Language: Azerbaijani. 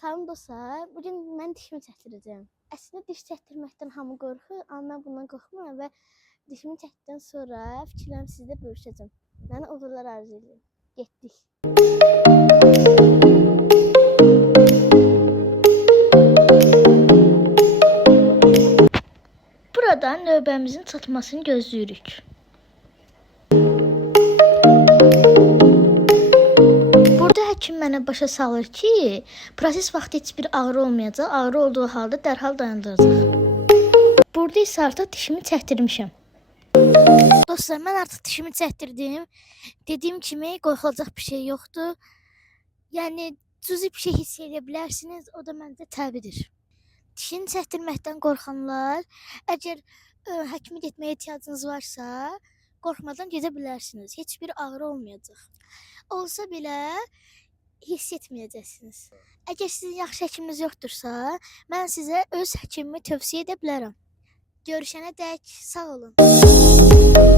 Salam dostlar, bugün mən dişimi çəkdirəcəm. Əslində diş çəkdirməkdən hamı qorxur, amma mən bundan qorxmuram və dişimi çəkdirdən sonra fikirlərimi sizlə bölüşəcəm. Mənə uğurlar arzu edirəm. Getdik. Burada növbəmizin çatmasını gözləyirik. Burada həkim mənə başa salır ki, proses vaxtı heç bir ağrı olmayacaq, ağrı olduğu halda dərhal dayandıracaq. Burada isə artıq dişimi çəkdirmişəm. Dostlar, mən artıq dişimi çəkdirdim. Dediyim kimi qorxulacaq bir şey yoxdur. Yəni cüzi bir şey hiss edə bilərsiniz, o da məncə təbidir. Dişini çəkdirməkdən qorxanlar, əgər həkimə getməyə ehtiyacınız varsa, qorxmadan gedə bilərsiniz. Heç bir ağrı olmayacaq. Olsa belə hiss etməyəcəksiniz. Əgər sizin yaxşı həkiminiz yoxdursa, mən sizə öz həkimimi tövsiyə edə bilərəm. Görüşənədək sağ olun.